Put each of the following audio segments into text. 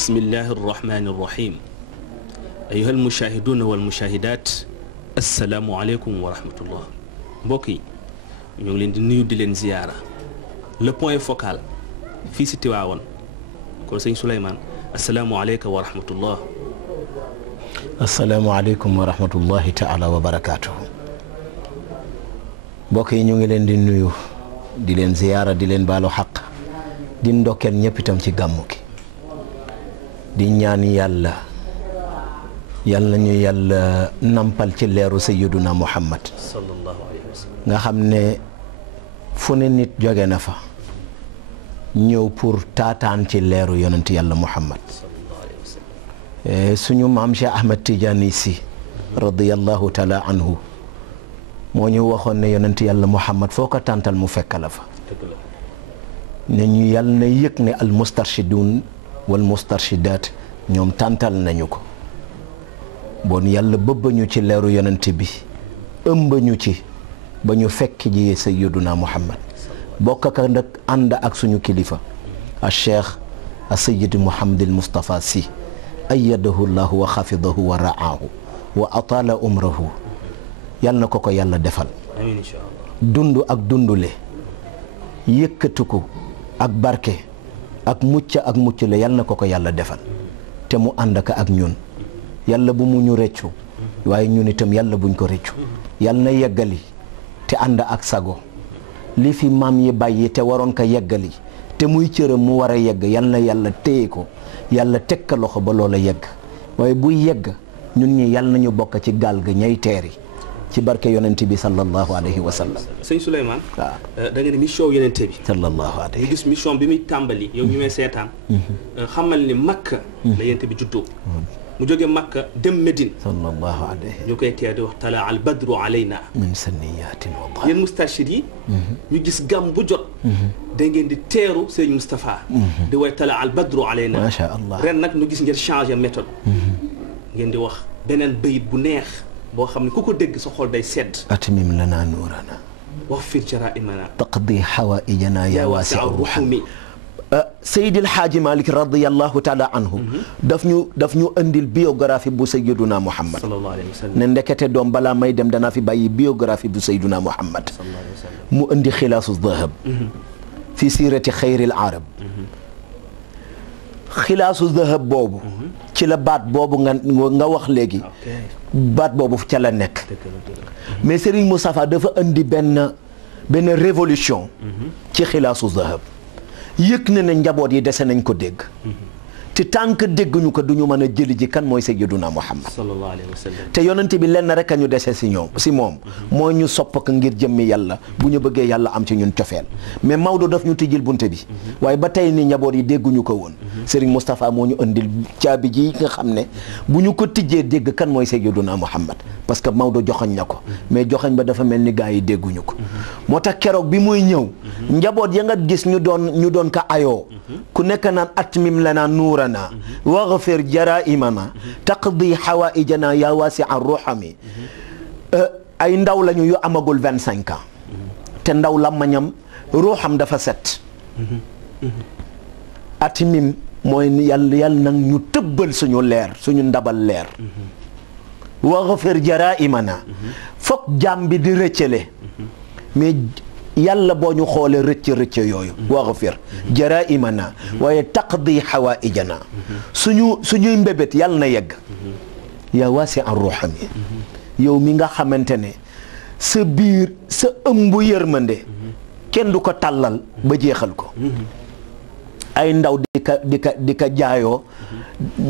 bismillahi irrahmani irrahim ayuha almushahiduna walmushahidat assalaamu aleykum wa rahmatullah mbokk yi ñoo ngi leen di nuyu di leen ziyaara le point focal fii si Tiwaawan kon sëñ Souleymane assalaamu aleyka wa rahmatullah. assalaamu aleykum wa rahmatullahi taala wa barakaatuhu. mbokk yi ñu ngi leen di nuyu di leen ziyaara di leen baalu xaq di ndokkeel ñëpp itam ci gàmmu gi di ñaan yàlla yal nañu yàlla nampal ci leeru sayyiduna Muhammad sallallahu alayhi wa sallam nga xam ne fu ne nit jóge na fa ñëw pour taataan ci leeru yonent yàlla Muhammad sallallahu alayhi wa sallam. suñu maam Cheikh Ahmed Tidiane Sy radiyallahu taala anhu moo ñu waxoon ne yonent yàlla Muhammad foo ko tàntal mu fekk la fa ne ñu yàlla na yëg ne al mustarshidun wal mustarshidaat ñoom tàntal nañu ko bon yàlla bëbbañu ci leeru yonent bi ëmbañu ci ba ñu fekk ji sayyiduna Muhammad bokk ak nag ànd ak suñu kilifa al cheikh al sayyid Mouhamadul Moustapha Sy ayyadahu llahu wa xafidahu wa ra'aahu wa ataala umrahu yàlla na ko yàlla defal amiin insha Allah. dund ak dundule yëkkatiku ak barke ak mucc la yàlla na ko yàlla defal te mu ànd ak ñun yàlla bu mu ñu rëccu waaye ñun itam yàlla buñ ko rëccu yàlla na yeggali te ànd ak sago li fi maam yi bàyyi te waroon ko yeggali te muy cëram mu war a yegg yàlla na yàlla téye ko yàlla teg ko loxo ba loola yegg waaye buy yegg ñun ñi yàlla nañu bokk ci gaal ga ñay teeri ci barke yonent bi sallallahu alayhi wa sallam. sëñ Souleymane. waaw da nga ne mission yonent bi. sallallahu alayhi. ñu gis mission bi muy tàmbali. yow ñu may seetaan. xamal ni Makka. la yonent bi juddoo. mu jógee Makka dem Medine. sallallahu alayhi. ñu koy teel di wax tala al badru alayna. min sanniyatin wa yéen moustachid yi. ñu gis gàmm bu jot. da ngeen di teeru Sëriñ Moustapha. di way tala al badru alayna. macha allah ren nag ñu gis ngeen changé méthode. ngeen di wax beneen bayit bu neex. boo xam ne ku ko dégg sa xol day sedd. atmim lana nuurana. wax fir jaraimana. taqdi xawaaijana ya waasi ruhumi. Seydil Xaaji Malik radiyallahu taala anhu. daf ñu andil biographie bu Sayyiduna Muhammad. sallallahu alayhi wa sallam. ne ndekete doom balaa may dem danaa fi bàyyi biographie bu Sayyiduna Muhammad. sallallahu alayhi wa sallam. mu andi xilaasu dahab. fi siirati xayril arab. xilaasu dahab boobu. ci la baat boobu nga wax léegi. baat boobu ca la nekk. mais Serigne Moustapha dafa indi benn révolution ci xilaasu zahab yëg na ne njaboot yi dese nañ ko dégg te tant que dégguñu ko duñu mën a jëli ji kan mooy Sayyiduna Muhammad sallallahu alayhi wa sallam. te yonent bi lenn rek a ñu dese si moom mooy ñu sopp ko ngir jëmmi yàlla bu ñu bëggee yàlla am ci ñun cofeel mais Maodo daf ñu tijjil bunte bi waaye ba tey ni njaboot yi dégguñu ko woon Serigne Moustapha moo ñu indil caabi ji nga xam ne bu ñu ko tijjee dégg kan mooy Sayyiduna Muhammad parce que Maodo joxoñ na ko mais joxoñ ba dafa mel ni gaa yi dégguñu ko moo tax keroog bi muy ñëw njaboot ya nga gis ñu doon ka ayoo ku nekk naan atmim lana nuurana waghfir jaraimana taqdi xawaaijana ya waasi a ruhami ay ndaw lañu yu amagul 25 ans te ndaw la mañam ruuxam dafa set atmim mooy yàlla nag ñu tëbbal suñu leer suñu ndabal leer waghfir jaraimana foog jaam bi di rëccale mais yàlla boo ñu xoolee rëcc yooyu waghfir jaraimana waaye taqdi xawaaijana suñuy mbébét yàlla na yegg yaa waasi an ruhami yow mi nga xamante ne sa biir sa ëmb yërmande kenn du ko tàllal ba jeexal ko ay ndaw di ka jaayoo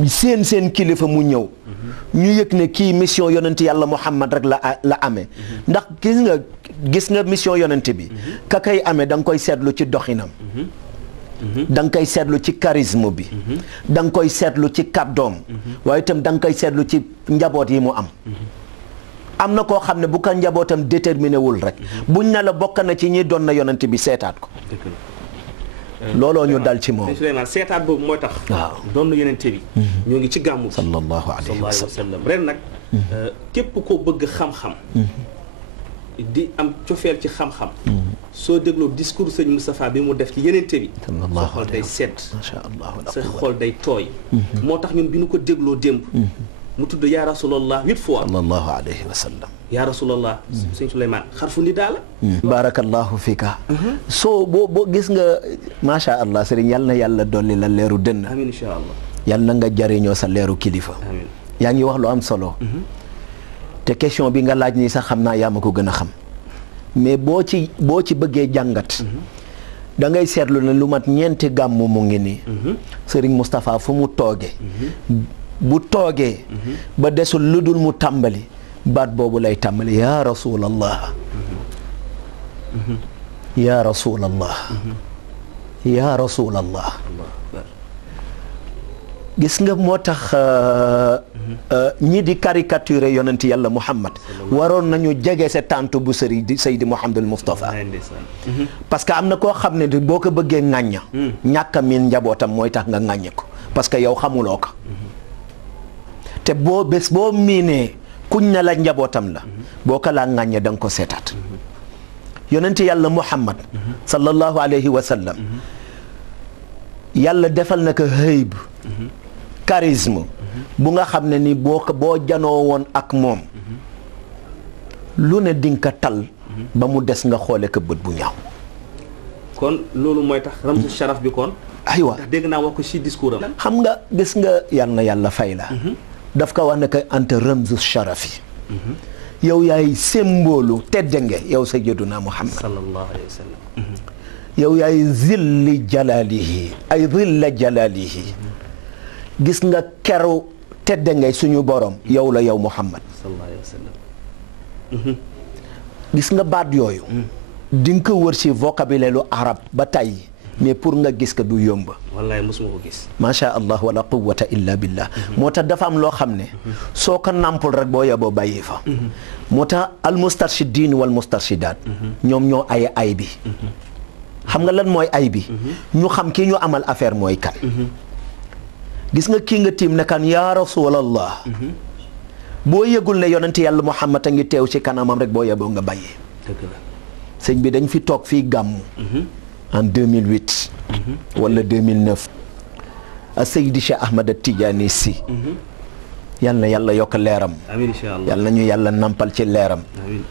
seen kilifa mu ñëw ñu yëg ne kii mission yonent yàlla Muhammad rek la amee ndax gis nga mission yonent bi ka kay amee da nga koy seetlu ci doxinam da nga koy seetlu ci charisme bi da nga koy seetlu ci kàddoom waaye itam da nga koy seetlu ci njaboot yi mu am na koo xam ne bu ko njabootam déterminé wul rek buñ ne la bokk na ci ñi doon na yonent bi seetaat ko looloo ñu dal ci moom Souleymane seetaat boobu mooy tax waaw doon na yonent bi ñoo ngi ci gàmmu sallallahu alayhi wa sallam ren nag képp koo bëgg xam-xam di am cofeel ci xam-xam soo dégloo discours sëñ Moustapha bi mu def ci yeneen bi sa xol day sedd masha Allah sa xol day tooy moo tax ñun bi ñu ko dégloo démb mu tudd yaa rasulallah 8 fois sallallahu alayhi wa sallam yaa rasulallah sëñ Souleymane xarfu ni daala barakallahu fika soo boo gis nga masha Allah sëriñ yal na yàlla dolli la leeru dënn amiin insha Allah yal na nga jariñoo sa leeru kilifa amiin yaa ngi wax lu am solo te question bi nga laaj nii sax xam naa yaa ma ko gën a xam mais boo ci bëggee jàngat da ngay seetlu ne lu mat ñeenti gàmmu mu ngi nii sëriñ Moustapha fu mu toogee bu toogee ba desul lu dul mu tàmbali baat boobu lay tàmbali yaa rasulallah yaa rasulallah yaa rasulallah gis nga moo tax ñi di caricature yonent yàlla Muhammad waroon nañu jege sa tànt bu Seydi Mouhamadul Moustapha parce que am na koo xam ne boo ko bëggee ŋàñña ñàkk a miin njabootam mooy tax nga ŋàññe ko parce que yow xamuloo ko te boo miinee kuñ ne la njabootam la boo ko laa ŋàññe da nga ko seetaat yonent yàlla Muhammad sallallahu alayhi wa sallam yàlla defal na ko hëyb charisme bu nga xam ne ni boo janoo woon ak moom lu ne dinga ko tal ba mu des nga xoole ko bët bu ñaaw kon loolu mooy tax ramsu sharaf bi kon aywa ndax dégg naa wax ko ci discours am xam nga gis nga yal na yàlla fay la daf ko wax ne que anta ramsu sharafi yow yaay symbole teddange yow sayyiduna Muhammad sallallahu alayhi wa sallam yow yaay zilli jalalihi ay zilla jalalihi gis nga keru teddange suñu borom yow la yow Muhammad sallallahu alayhi wa sallam gis nga baat yooyu di nga ko wër ci vocabulaire lu arab ba tey mais pour nga gis ko du yomb wallaay mosuma ko gis macha allah wala quwwata illa billah moo tax dafa am loo xam ne soo ko nampul rek boo yeboo bàyyi fa moo tax al mustarshidin wal mustarshidaat ñoom ñoo ay bi xam nga lan mooy ay bi ñu xam kii ñu amal affaire mooy kan gis nga kii nga tiim ne kan yaa rasulallah boo yëgul ne yonent yàlla Muhammad a ngi teew ci kanamam rek boo yeboo nga bàyyi sëñ bi dañ fi toog fii gàmmu en 2008 wala 2009 a Seydi Cheikh Ahmad Tidiane Sy yal na yàlla yokk leeram amiin insha Allah yal na ñu yàlla nampal ci leeram amiin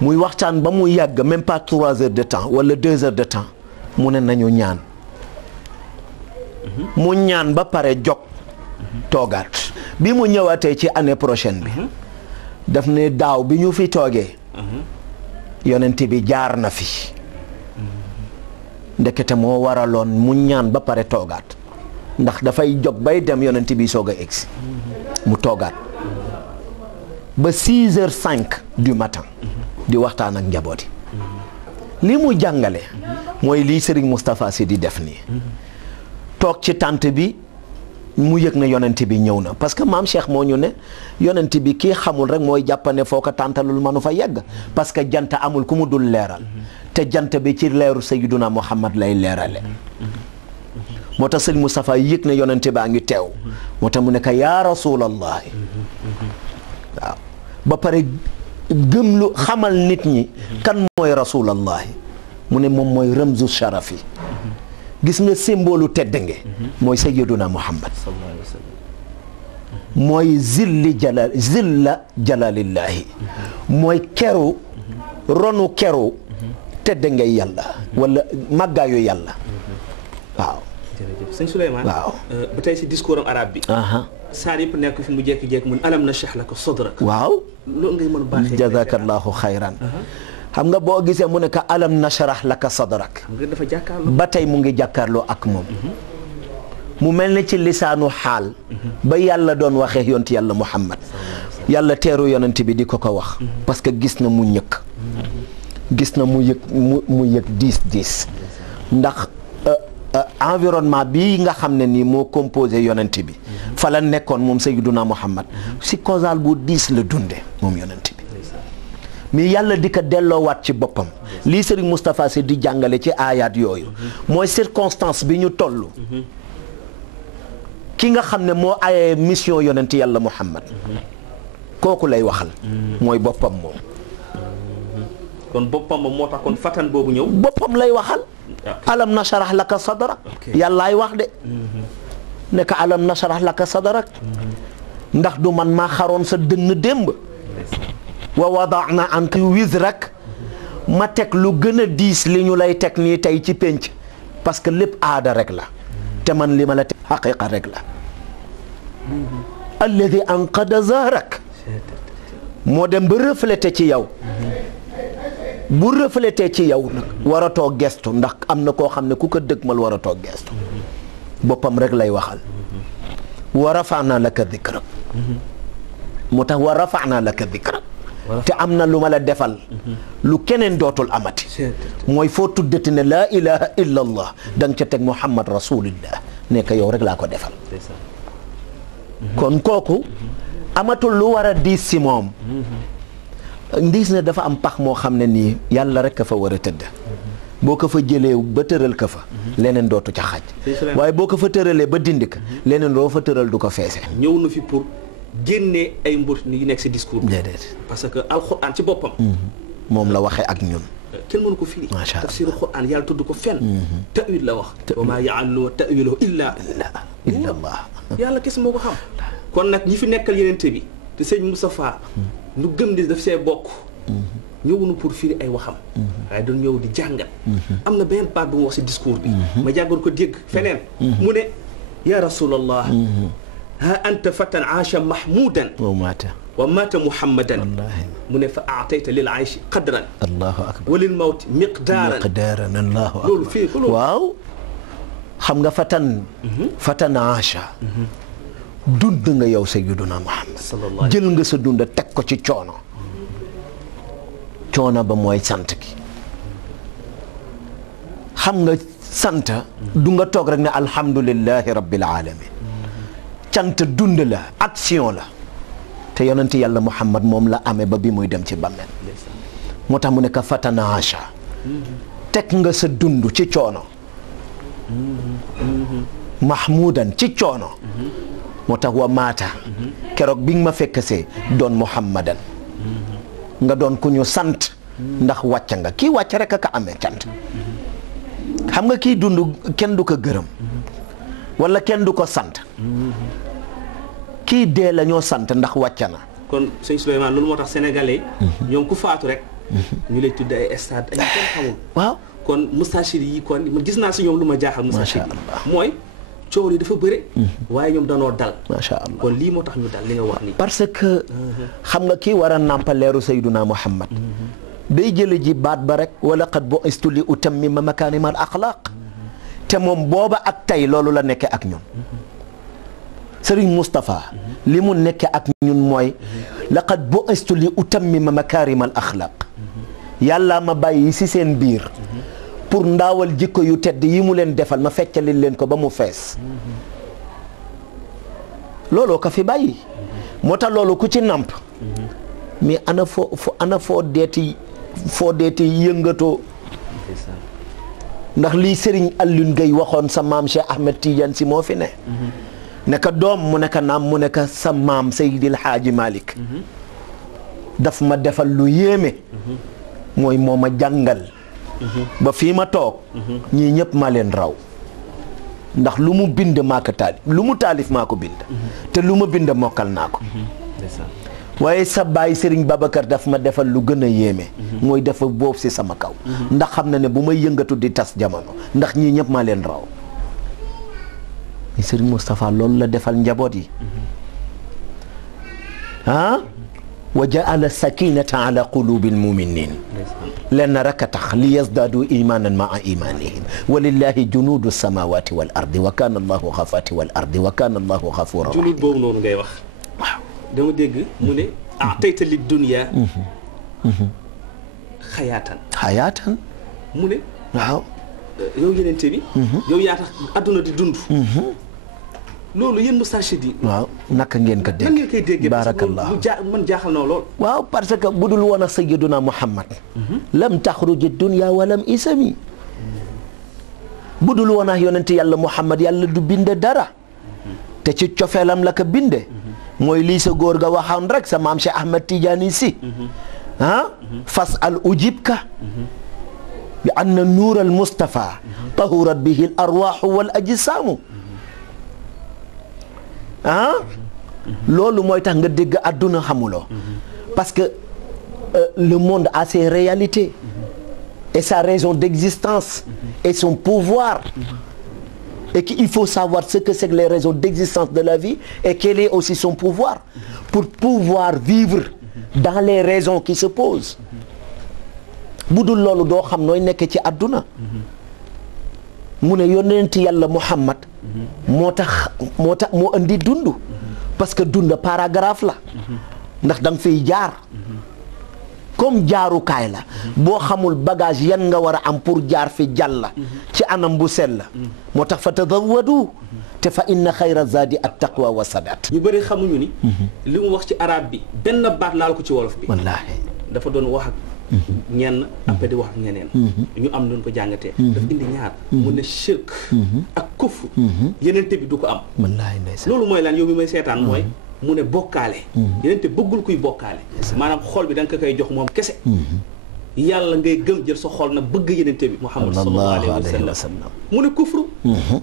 muy waxtaan ba mu yàgg même pas 3 heures de temps wala 2 heures de temps mu ne nañu ñaan mu ñaan ba pare jog toogaat bi mu ñëwaatee ci année prochaine bi daf ne daaw bi ñu fi toogee yonent bi jaar na fi ndekete moo waraloon mu ñaan ba pare toogaat ndax dafay jog bay dem yonent bi soog a egsi mu toogaat ba 6h05 du matin di waxtaan ak njaboot yi li mu jàngale mooy lii Serigne Moustapha Sy di def nii toog ci tànt bi mu yëg ne yonent bi ñëw na parce que maam Cheikh moo ñu ne yonent bi kii xamul rek mooy jàppane foo ko tàntalul manu fa yegg parce que jant amul ku mu dul leeral te jant bi ci leeru Sayyiduna Muhammad lay leerale moo tax sëñ Moustapha yëg ne yonent baa ngi teew moo tax mu ne ko yaa rasulallah waaw ba pare gëm lu xamal nit ñi kan mooy rasulallah mu ne moom mooy ramzu sharafi gis nga symbole teddange mooy Sayyiduna Muhammad mooy zilla jalalillahi mooy keru ronu keru teddange yàlla wala màggaayu yàlla waaw jërëjëf sëñ Souleymane waaw ba tey si discours am arabe bi saar yëpp nekk fi mu jékki-jékki mun alam nashrah laka sadrak waaw loolu ngay mën a baaxee jazakallahu xayran xam nga boo gisee mu ne ka alam nashrah laka sadrak dafa jàkkaarloo ba tey mu ngi jàkkaarloo ak moom mu mel ne ci lisaanu xaal ba yàlla doon waxee yonent yàlla Muhammad yàlla teeru yonent bi di ko wax parce que gis na mu ñëkk gis na mu yëg diis ndax environnement bi nga xam ne nii moo composé yonent bi fa la nekkoon moom Sayyiduna Muhammad si causal bu diis la dunde moom yonent bi mais yàlla di ko delloowaat ci boppam lii Serigne Moustapha Sy di jàngale ci aayaat yooyu mooy circonstance bi ñu toll ki nga xam ne moo ayee mission yonent yàlla Muhammad kooku lay waxal mooy boppam moom kon boppam moo tax kon fatan boobu ñëw. boppam lay waxal. alam nasharah laka sadrak. yàllaay wax de. ne ko alam nasharah laka sadrak. ndax du man maa xaroon sa dënn démb. wa wada'na anka wizrak. ma teg lu gën a diis li ñu lay teg nii tey ci pénc. parce que lépp aada rek la. te man li ma la teg xaqiqa rek la. alladi anqada zahrak. moo dem ba reflété ci yow. bu reflété ci yow nag waratoo gestu ndax am na koo xam ne ku ko dëgmal waratoo gestu. boppam rek lay waxal. wa rafa'na laka dhikrak. moo tax wa rafa'na laka dhikrak. te am na lu ma la defal. lu keneen dootul amati. mooy foo tuddati ne laa ilaha illa allah da nga ca teg muhammad rasulillah nekk yow rek laa ko defal. kon kooku amatul lu war a diis si moom. ndiis ne dafa am pax moo xam ne nii yàlla rek ka fa war a tëdd. boo ko fa jëlee ba tëral ka fa. leneen dootu ca xaj. waaye boo ko fa tëralee ba dindi ka leneen loo fa tëral du ko feese. ñëw na fi pour génne ay mbir yi nekk si discours bi. déedéet parce que alxuraan ci boppam. moom la waxee ak ñun. kenn mënu ko firi. macha allah tafsiru xuraan yàlla tudd ko fenn. ta'wil la wax. wa maa ya'lamu ta'wilahu illa allah. yàlla kese moo ko xam. kon nag ñi fi nekkal yenente bi te sëñ Moustapha nu gëm di daf see bokk. ñëwuñu pour firi ay waxam. waaye doon ñëw di jàngat. am na benn baat bu mu wax si discours bi. ma jàngoon ko dégg feneen. mu ne ya rasulallah. ha anta fatan aasha mahmudan. wa mata muhammadan. mu ne fa aatayta lil ayshi qadran. allahu akbar wa lil mawti miqdaaran. allahu akbar loolu fii ko loolu. waaw xam nga fatan aasha. dund nga yow sayyiduna Muhammad. jël nga sa dund teg ko ci coono. coono ba mooy sant gi. xam nga sant. du nga toog rek ne alhamdulillahi rabbil alamin. cant dund la action la. te yonenti yàlla Muhammad moom la amee ba bi muy dem ci bàmmeel. moo tax mu ne ka fatana acha. teg nga sa dund ci coono. mahmudan ci coono. moo tax wa maata. keroog bi nga ma fekk see doon Muhammadan. nga doon ku ñu sant. ndax wàcc nga kii wàcc rek a ka amee cant. xam nga kii dund kenn du ko gërëm. wala kenn du ko sant. kii dee la ñoo sant ndax wàcc na. kon sëñ Souleymane loolu moo tax sénégalais. ñoom ku faatu rek. ñu lay tudd ay stade ay kenn xamul. waaw kon mustachid yi kon man gis naa si ñoom lu ma jaaxal. mustachid yi mooy coow li dafa bëre. waaye ñoom danoo dal. macha allah kon lii moo tax ñu dal li nga wax nii. parce que xam nga kii war a nàmpal leeru Sayyiduna Muhammad. day jële ji baat ba rek. wala qad bu'istu li utammima makaarimal axlaaq. te moom booba ak tey loolu la nekkee ak ñun. Sëriñ Moustapha li mu nekkee ak ñun mooy laqad bu'istu li utammima makaarimal axlaaq. yàlla ma bàyyi si seen biir. pour ndaawal jikko yu tedd yi mu leen defal ma feccali leen ko ba mu fees. looloo ko fi bàyyi. moo tax loolu ku ci namp. mais ana foo deeti yëngatoo. ndax lii Serigne Alioune Gueye waxoon sa maam Cheikh Ahmed Tidiane si moo fi ne. ne ka doom mu ne ka naam mu ne ka sa maam Seydil Hadji Malick. daf ma defal lu yéeme. mooy moo ma jàngal. ba fii ma toog. ñii ñëpp maa leen raw. ndax lu mu bind maa ko taalif lu mu taalif maa ko bind. te lu ma bind mokkal naa ko. waaye sa baay Serigne Babacar daf ma defal lu gën a yéeme. mooy dafa boobu si sama kaw. ndax xam na ne bu may yëngatu di tas jamono ndax ñii ñëpp maa leen raw. Serigne Moustapha loolu la defal njaboot yi. ah. wa jaala sakinata ala qulubi almuminin. lenn rek a tax li yazdaadu imanan maa imanihim. walillahi junudu samawati wal ardi wa kana allahu xafati wal ardi wa kana allahu xafura rahim. junud boobu noonu ngay wax. waaw dama dégg mu ne. atayta li dunya. xayaatan. mu ne. waaw. yow yenente bi. yow yaa tax adduna di dund. loolu yéen mustachid yi. waaw naka ngeen ko dégg. nan ngeen koy déggee. baarakallah man jaaxal na lool. waaw parce que budul woon a sayyiduna Muhammad. lam taxruji dunya wa lam isami. budul woon a yonent yàlla Muhammad yàlla du binde dara. te ci cofeelam la ko binde. mooy lii sa góor ga waxoon rek sa maam Cheikh Ahmed Tidiane si. fas'al ujibka bi anna nuur al Mustafa tahurat bihi al arwaaxu wal ajsaamu loolu mooy tax nga dégg àdduna xamuloo parce que le monde a ses réalités et sa raison d'existence et son pouvoir et qu'il faut savoir ce que c'est que les raisons d'existence de la vie et quel est aussi son pouvoir pour pouvoir vivre dans les raisons qui se posent bu dul loolu doo xam nooy nekk ci àdduna mu ne yonent yàlla Muhammad moo tax moo indi dund parce que dund paragraphe la ndax da nga fiy jaar comme jaarukaay la boo xamul bagage yan nga war a am pour jaar fi jàll ci anam bu sell moo tax fa tazawwadu te fa inna xayra zaadi at taqwa wa sabat ñu bëri xamuñu ni li mu wax ci arab bi benn baat laal ko ci wolof bi wallaahi dafa doon wax ak ñenn après di wax ak ñeneen ñu am doon ko jàngatee dafa indi ñaar mu ne shirk ak kufr yeneen te bi du ko am wallaahi ndeysaan loolu mooy lan yow mi may seetaan mooy mu ne bokkaale yeneen te bëggul kuy bokkaale maanaam xol bi da nga ko koy jox moom kese yàlla ngay gëm jël sa xol nag bëgg yeneen te bi Muhammad sallallahu alayhi wa sallam mu ne kufru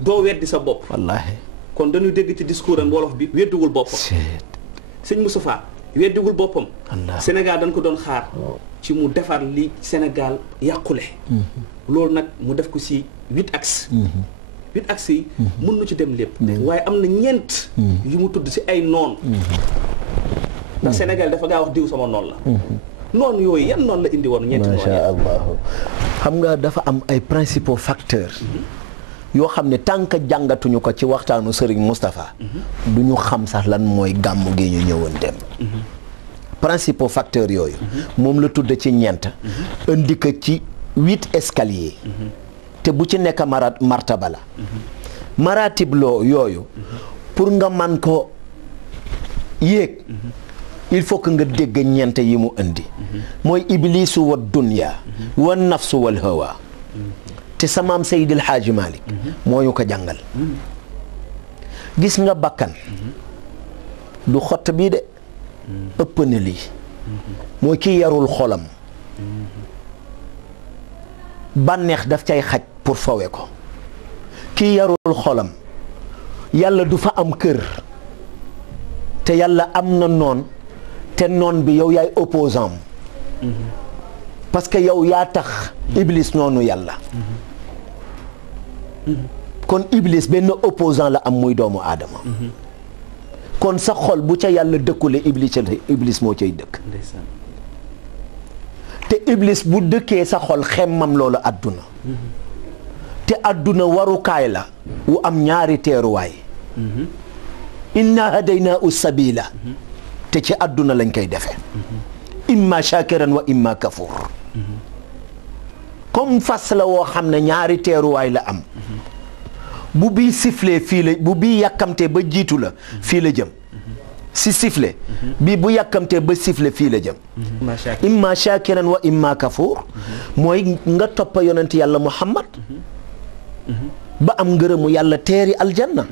doo weddi sa bopp wallaahi kon dañuy dégg ci discours am wolof bi weddiwul boppam sëñ Moustapha weddiwul boppam Sénégal dañ ko doon xaar ci mu defar li Sénégal yàqule loolu nag mu def ko si 8 axes 8 axes yi mën na ci dem lépp waaye am na ñeent yu mu tudd si ay noon ndax Sénégal dafa gaa wax diw sama noon la noonu yooyu yan noonu la indi woon ñeenti noonu macha allah xam nga dafa am ay principaux facteurs yoo xam ne tant que jàngatuñu ko ci waxtaanu Serigne Moustapha du ñu xam sax lan mooy gàmmu gi ñu ñëwoon dem principaux facteurs yooyu moom la tudd ci ñeent indi ko ci 8 escaliers te bu ci nekk martaba la maratib loo yooyu pour nga man ko yéeg il faut que nga dégg ñeent yi mu indi mooy iblisu wa dunya wa nafsu wal hawa te samaam Seydil Haaji Malik moo ñu ko jàngal gis nga bakkan du xott bii de ëpp na lii mooy ki yarul xolam bànneex daf cay xaj pour fawe ko ki yarul xolam yàlla du fa am kër te yàlla am na noon te noon bi yow yaay opposant parce que yow yaa tax iblis noonu yàlla kon iblis benn opposant la am muy doomu aadama kon sa xol bu ca yàlla dëkkule iblis moo cay dëkk te iblis bu dëkkee sa xol xemmam loolu àdduna te àdduna warukaay la wu am ñaari teeruwaay inna hadaynaa sabila te ci àdduna lañ koy defee imma shakiran wa imma kafur comme fas la woo xam ne ñaari teeruwaay la am bu bii sifflé fii la bu bii yàkkamtee ba jiitu la fii la jëm si sifflé bii bu yàkkamtee ba sifflé fii la jëm imma shakiran wa imma kafur mooy nga toppa yonent yàlla Muhammad ba am ngërëmu yàlla teeri aljanna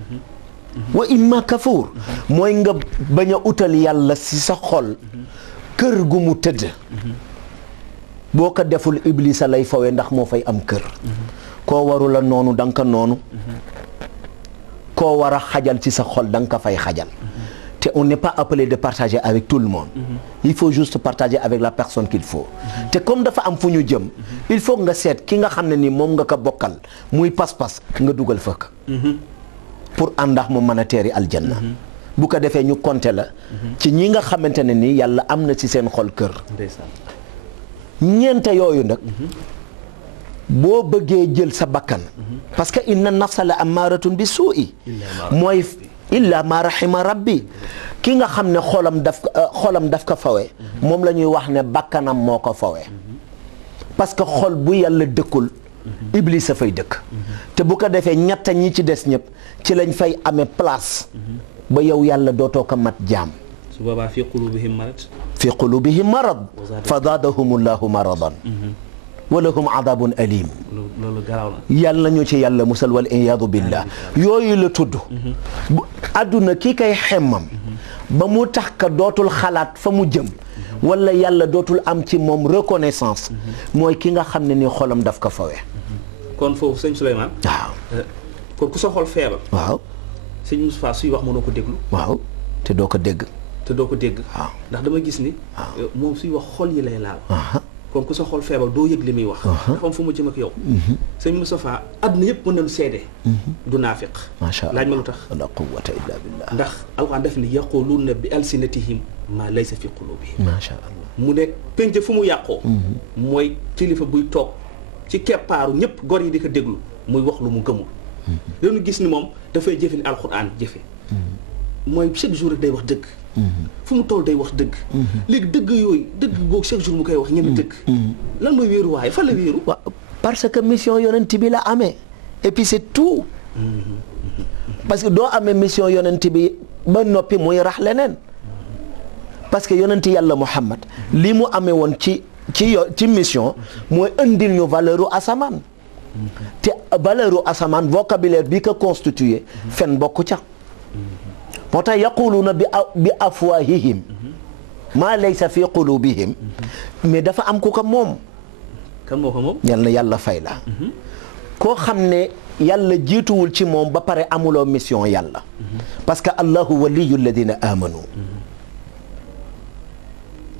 wa imma kafur mooy nga bañ a utal yàlla si sa xol kër gu mu tëdd boo ko deful iblisa lay fawe ndax moo fay am kër koo warul a noonu da nga ko noonu koo war a xajal ci sa xol da nga ko fay xajal te on n'est pas appelé de partager avec tout le monde il faut juste partager avec la personne qu'il faut te comme dafa am fu ñu jëm il faut nga seet ki nga xam ne ni moom nga ko bokkal muy pas-pas nga dugal fëkk pour àndax mu mën a teeri aljanna bu ko defee ñu compter la ci ñi nga xamante ne ni yàlla am na ci seen xol kër ñeente yooyu nag boo bëggee jël sa bakkan parce que inna nafsa la amaaratun bi suu'i mooy illa ma rahima rabbi ki nga xam ne xolam daf ko fawe moom la ñuy wax ne bakkanam moo ko fawe parce que xol bu yàlla dëkkul iblis a fay dëkk te bu ko defee ñett ñi ci des ñëpp ci lañ fay amee place ba yow yàlla dootoo ko mat jaam su boobaa fi qulubihim marad fi qulubihim marad fa zaadahumullahu maradan wa lahum adabun alim loolu garaaw na yàlla nañu ci yàlla musal wal iyaadu billah yooyu la tudd adduna kii kay xemmam ba mu tax ka dootul xalaat fa mu jëm wala yàlla dootul am ci moom reconnaissance mooy ki nga xam ne ni xolam daf ko fawe. kon foofu sëñ Souleymane. waaw kon ku sa xol feebar. waaw sëñ Moustapha suy wax mënoo ko déglu. waaw te doo ko dégg. te doo ko dégg. waaw ndax dama gis ni. moom suy wax xol yi lay laal. kon ku sa xol feebar doo yëg li muy wax. dafa am fu mu jëm ak yow. sëñ Moustapha àdduna yëpp mën nañu seede. du naafiq. macha allah laaj ma lu tax. la quwwata illa billah. ndax alxuraan def ni yaquluuna bi alsinatihim maa laysa fi qulubihim. macha allah mu ne penc fu mu yàqoo. mooy kilifa buy toog ci keppaaru ñëpp gor yi di ko déglu muy wax lu mu gëmul. dañu gis ni moom dafay jëfe ni alxuraan jëfe. mooy chaque jour rek day wax dëgg. fu mu toll day wax dëgg. léegi dëgg yooyu dëgg googu chaque jour mu koy wax ñeme dëgg. lan mooy wéeru waaye fan la wéeru. waaw parce que mission yonent bi la amee et puis c'est tout. parce que doo amee mission yonent bi ba noppi muy rax leneen. parce que yonent yàlla Muhammad li mu amee woon ci mission mooy indil ñu valeuru asamaan. te valeuru asamaan vocabulaire bi ko constitué fen bokku ca. moo tax yaquluuna bi afwaahihim maa laysa fi qulubihim mais dafa am ku ko moom. kan moo ko moom. yal na yàlla fay la. koo xam ne yàlla jiituwul ci moom ba pare amuloo mission yàlla. parce que allahu waliyu alladina amanu.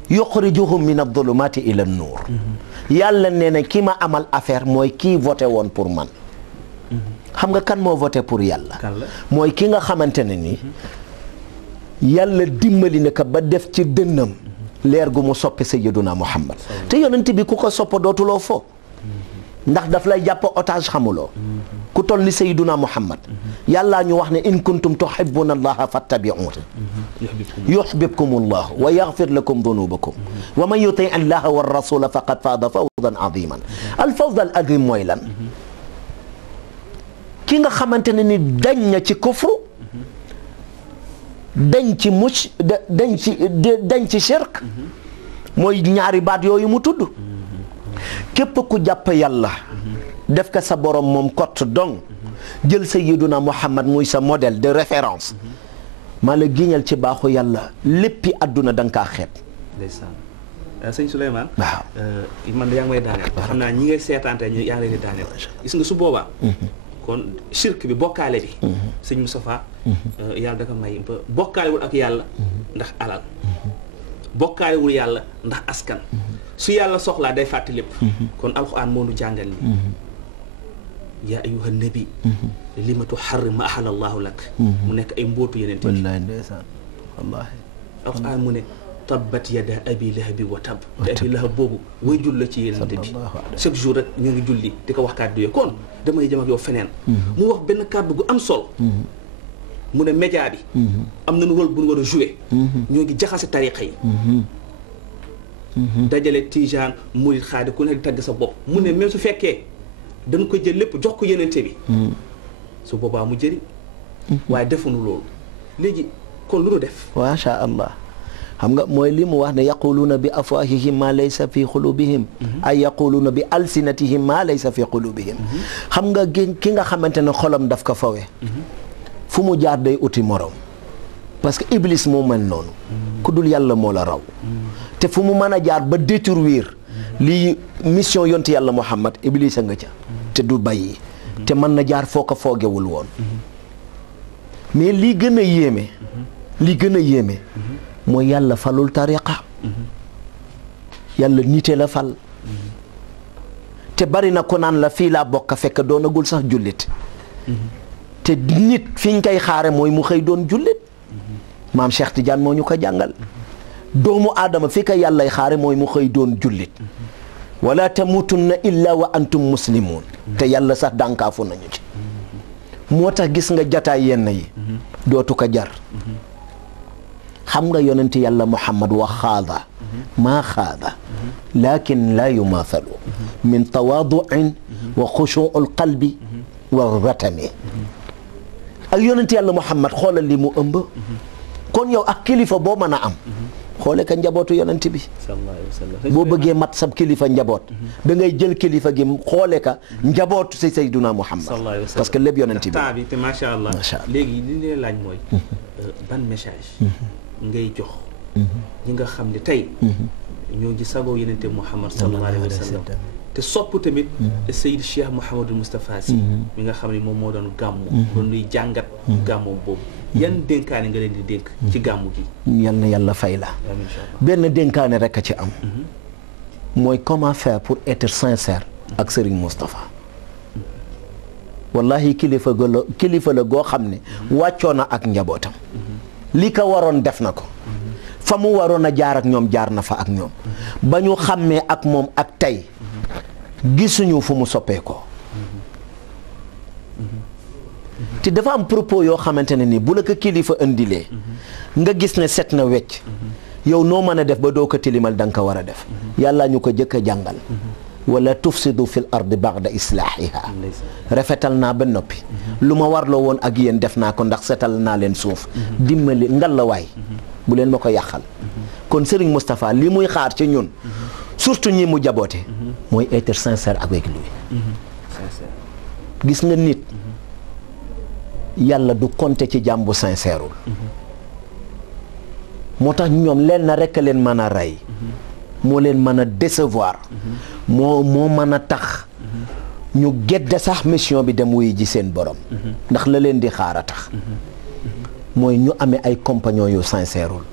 yuxrijuhum min adulumati ila nuur. yàlla nee na ki ma amal affaire mooy kii voté woon pour man. xam nga kan moo voté pour yàlla. mooy ki nga xamante ne ni. yàlla dimbali na ko ba def ci dënnam leer gu mu soppe sayyiduna Muhammad te yonent bi ku ko soppa dootuloo fo ndax daf lay jàpp otage xamuloo ku toll ni sayyiduna Muhammad yàllaa ñu wax ne in kuntum tuhibbuna allaha fattabi'uni yuhbibkum allah wa yaghfir lakum dunubakum wa man yuti allaha wa rasula faqad faada fawzan aziman al fawz al azim mooy lan ki nga xamante ne ni dañ na ci kufru dañ ci shirk mooy ñaari baat yooyu mu tudd képp ku jàpp yàlla def ko sa borom moom kott dong jël sayyiduna Muhammad muy sa modèle de référence maa la giñal ci baaxu yàlla léppi àdduna da nga kaa xeeb. ndeysaan sëñ Souleymane. waaw man yaa ngi may daaneel. xam naa ñi ngay seetaante ñu yaa ngi leen di daaneel. gis nga su boobaa. kon shirk bi bokkaale bi. sëñ Moustapha. yàlla da ko may ba bokkaalewul ak yàlla ndax alal. bokkaalewul yàlla ndax askan. su yàlla soxlaa day fàtte lépp. kon alxuraan moo nu jàngal ni. yaa ayyuhan nabi. lima tuharrim ma ahalla Allahu lak. mu nekk ay mbootu yeneen tamit. wallaahi ndeysaan wallaahi. alxuraan mu ne. tabbat yada abi lahabi wa tab. te abi lahab boobu way jul la ci yeneen bi chaque jour rek ñu ngi julli di ko wax kàddu yooyu kon damay jëm ak yow feneen. mu wax benn kàddu gu am solo. mu ne média bi. am nañu rôle bu ñu war a joué. ñoo ngi jaxase tariqa yi. dajale tijaan murid xaadir ku ne di tagg sa bopp. mu ne même su fekkee dañ ko jël lépp jox ko yenente bi. su boobaa mu jëriñ. waaye defuñu loolu léegi kon lu nu def. macha allah. xam nga mooy li mu wax ne yaquluuna bi afwaahihim maa laysa fi qulubihim ay yaquluuna bi alsinatihim maa laysa fi qulubihim xam nga ki nga xamante ne xolam daf ko fawe fu mu jaar day uti morom parce que iblis moo mel noonu ku dul yàlla moo la raw te fu mu mën a jaar ba détruire lii mission yonti yàlla Muhammad iblis a nga ca te du bàyyi te mën na jaar foo ko foogewul woon mais li gën a yéeme mooy yàlla falul tariqa yàlla nite la fal te bari na ko naan la fii laa bokk fekk doonagul sax jullit te nit fi ñu koy xaare mooy mu xëy doon jullit maam Cheikh Tidiane moo ñu ko jàngal doomu aadama fi ko yàllay xaare mooy mu xëy doon jullit wala tamutunna illa wa antum muslimun te yàlla sax dànkaafu nañu ci moo tax gis nga jataay yenn yi dootu ko jar xam nga yonent yàlla Muhammad wa xaada maa xaada lakin laa yumaathalu min tawaaduin wa xushuuc alqalbi wa ratami ak yonent yàlla Muhammad xoolal li mu ëmb kon yow ak kilifa boo mën a am xoole ka njabootu yonent bi boo bëggee mat sab kilifa njaboot da ngay jël kilifa gi xoole ka njabootu si Sayyiduna Muhammad parce que lépp yonent bi temps bi te macha allah léegi li leen laaj mooy ban message ngay jox ñi nga xam ne tey ñoo ngi sagoo yenente Muhammad sallallahu alayhi wa sallam te sopp tamit Seyyid Cheikh Mouhamadul Moustapha Sy mi nga xam ne moom moo doon gàmmu doon luy jàngat gàmmu boobu yan dénkaane nga leen di dénk ci gàmmu gi yal na yàlla fay la benn dénkaane rek a ci am mooy comment faire pour être sincère ak Serigne Moustapha wallahi kilifa la goo xam ne wàccoo na ak njabootam li ko waroon def na ko fa mu waroon a jaar ak ñoom jaar na fa ak ñoom ba ñu xàmmee ak moom ak tey gisuñu fu mu soppeekoo te dafa am propos yoo xamante ne ni bu la ko kilifa indilee nga gis ne set na wecc yow noo mën a def ba doo ko tilimal da nga ko war a def yàlla ñu ko jëkk a jàngal wala tufsidu fil ardi ba'da islaahiha rafetal naa ba noppi lu ma warloo woon ak yéen def naa ko ndax setal naa leen suuf dimbali ngal la waay bu leen ma ko yàqal kon Serigne Moustapha li muy xaar ci ñun surtout ñi mu jaboote mooy être sincère avec lui gis nga nit yàlla du compter ci jàmm bu sincèreul moo tax ñoom leen na rekk leen mën a rey moo leen mën a décevoir moo mën a tax ñu gedde sax mission bi dem wuy ji seen borom ndax la leen di xaar a tax mooy ñu amee ay compagnons yu sincèreul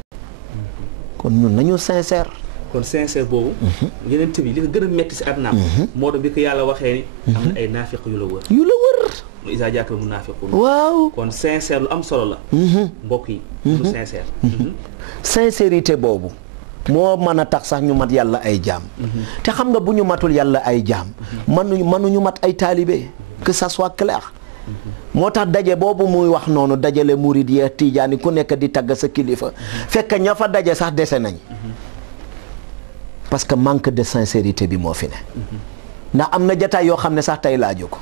kon ñun nañu sincère kon sincère boobu yeneen bi li ko gën a metti si àdduna moo doon bi ko yàlla waxee ni am na ay naafiq yu la wër isa jaakal mu naafiqun waaw kon sincère lu am solo la mbokk yi lu sincère sincérité boobu moo mën a tax sax ñu mat yàlla ay jaam te xam nga bu ñu matul yàlla ay jaam mënuñu mat ay taalibe que ça soit clair moo tax daje boobu muy wax noonu dajale murid yi tijaani ku nekk di tagg sa kilifa fekk ña fa daje sax dese nañ parce que manque de sincérité bi moo fi ne ndax am na jataay yoo xam ne sax tey laaju ko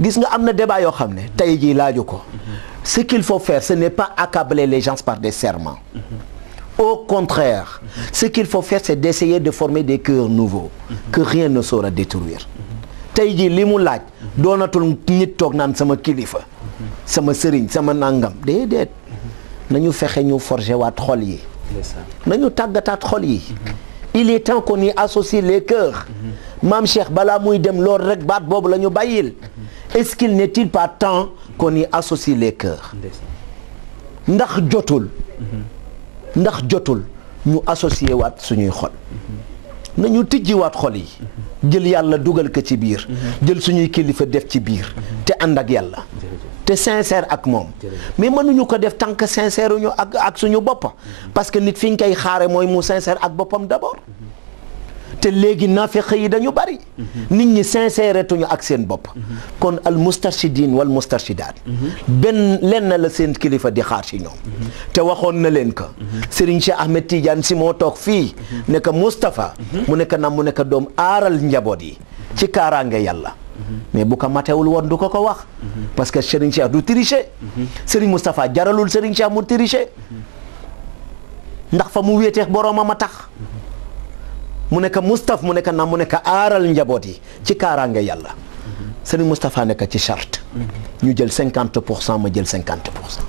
gis nga am na débat yoo xam ne tey jii laaju ko ce qu'il faut faire ce n'est pas accabler les gens par des serments au contraire ce qu'il faut faire c'est d'essayer de former des cœurs nouveaux que rien ne saura détruire tey jii li mu laaj doonatul nit toog naan sama kilifa sama sëriñ sama nangam déedéet nañu fexe ñu forger waat xol yi nañu tàggataat xol yi il est temps qu'on y associe les cœurs Maam Cheikh balaa muy dem loolu rek baat boobu la ñu bàyyil est-ce qu'il n'est-il pas temps qu'on y associe les cœurs ndax jotul ñu associé waat suñuy xol nañu tijjiwaat xol yi jël yàlla dugal ko ci biir jël suñuy kilifa def ci biir te ànd ak yàlla te sincère ak moom mais mënuñu ko def tant que sincère ñu ak suñu bopp parce que nit fi ñu koy xaare mooy mu sincère ak boppam d'abord te léegi naafeq yi dañu bari nit ñi sincère tuñu ak seen bopp kon al mustarshidin wal mustarshidaat benn lenn la seen kilifa di xaar ci ñoom te waxoon na leen ko Serigne Cheikh Ahmed Tidiane si moo toog fii ne ko Moustapha mu nekk nam mu nekk doom aaral njaboot yi ci kaaraange yàlla mais bu ko matewul woon du ko wax parce que Serigne Cheikh du tricher Serigne Moustapha jaralul Serigne Cheikh mu tricher ndax fa mu wéeteex boroomam a tax mu nekk Moustapha mu nekk nam mu nekk aaral njaboot yi ci kaaraange yàlla Serigne Moustapha nekk ci charte ñu jël 50% ma jël 50%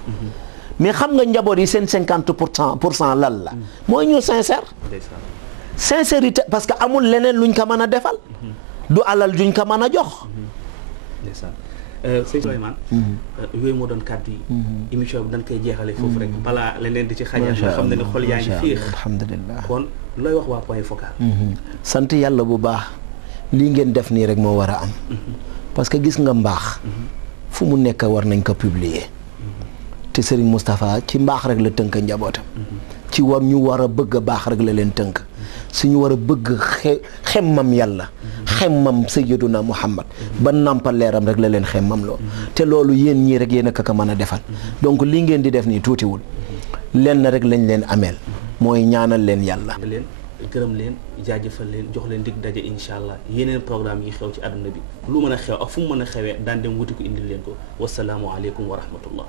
mais xam nga njaboot yi seen 50% lan la mooy ñu sincérité parce que amul leneen luñ ko mën a defal du alal juñ ko mën a jox sëñ Souleymane yooyu moo doon kàddu yi émission bi dañ koy jeexale foofu rek balaa leneen di ci xajal nga xam ne ni xol yaa ngi fiix alhamdulilah kon looy wax waa Point Focal sant yàlla bu baax lii ngeen def nii rek moo war a am parce que gis nga mbaax fu mu nekk war nañ ko publier te Serigne Moustapha ci mbaax rek la tënk njabootam ci war ñu war a bëgg a baax rek la leen tënk suñu war a bëgg xemmam yàlla xemmam Sayyiduna Muhammad ba nampal leeram rek la leen xemmam loo te loolu yéen ñii rek yéen a ko mën a defal donc li ngeen di def nii tuutiwul lenn rek lañ leen ameel mooy ñaanal leen yàlla leen gërëm leen jaajëfal leen jox leen dig daje incha allah yeneen programme yi xew ci àdduna bi lu mën a xew ak fu mu mën a xewee daan dem wuti ko indil leen ko wasalaamu aleykum wa rahmatullah